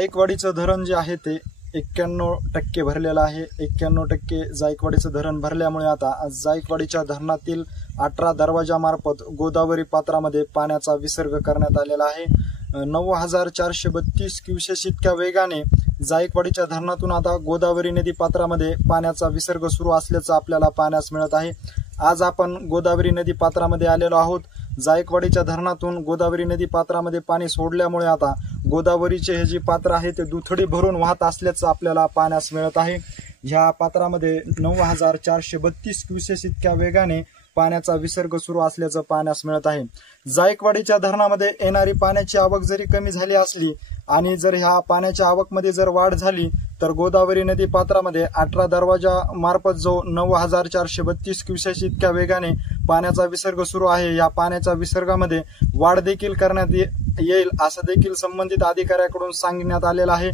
जायकवाडीचं धरण जे आहे ते 91% भरलेलं आहे। 91% जायकवाडीचं धरण भरल्यामुळे आता जायकवाडीच्या धरणातील 18 दरवाजामार्फत गोदावरी पात्रामध्ये पाण्याचा विसर्ग करण्यात आलेला आहे। 9432 क्युसेस इतक्या वेगाने जायकवाडीच्या धरणातून आता गोदावरी नदी पात्रामध्ये पाण्याचा विसर्ग सुरू असल्याचं आपल्याला पाहण्यास मिळत आहे। आज आपण गोदावरी नदी पात्रामध्ये आलेलो आहोत। जायकवाडीच्या धरणातून गोदावरी नदी पात्रामध्ये पाणी सोडल्यामुळे आता गोदावरीचे हे जे पात्र आहे ते दुथडी भरून वाहत असल्याचं आपल्याला पाहण्यास मिळत आहे। ह्या पात्रामध्ये 9432 क्युसेस इतक्या वेगाने पाण्याचा विसर्ग सुरू असल्याचं पाहण्यास मिळत आहे। जायकवाडीच्या धरणामध्ये येणारी पाण्याची आवक जरी कमी झाली असली आणि जर ह्या पाण्याच्या आवकमध्ये जर वाढ झाली तर गोदावरी नदी पात्रामध्ये 18 दरवाजा मार्फत जो 9432 क्युसेस इतक्या वेगाने पाण्याचा विसर्ग सुरू आहे, या पाण्याच्या विसर्गामध्ये वाढ देखील करण्यात येईल असं देखील संबंधित अधिकाऱ्याकडून सांगण्यात आलेलं आहे।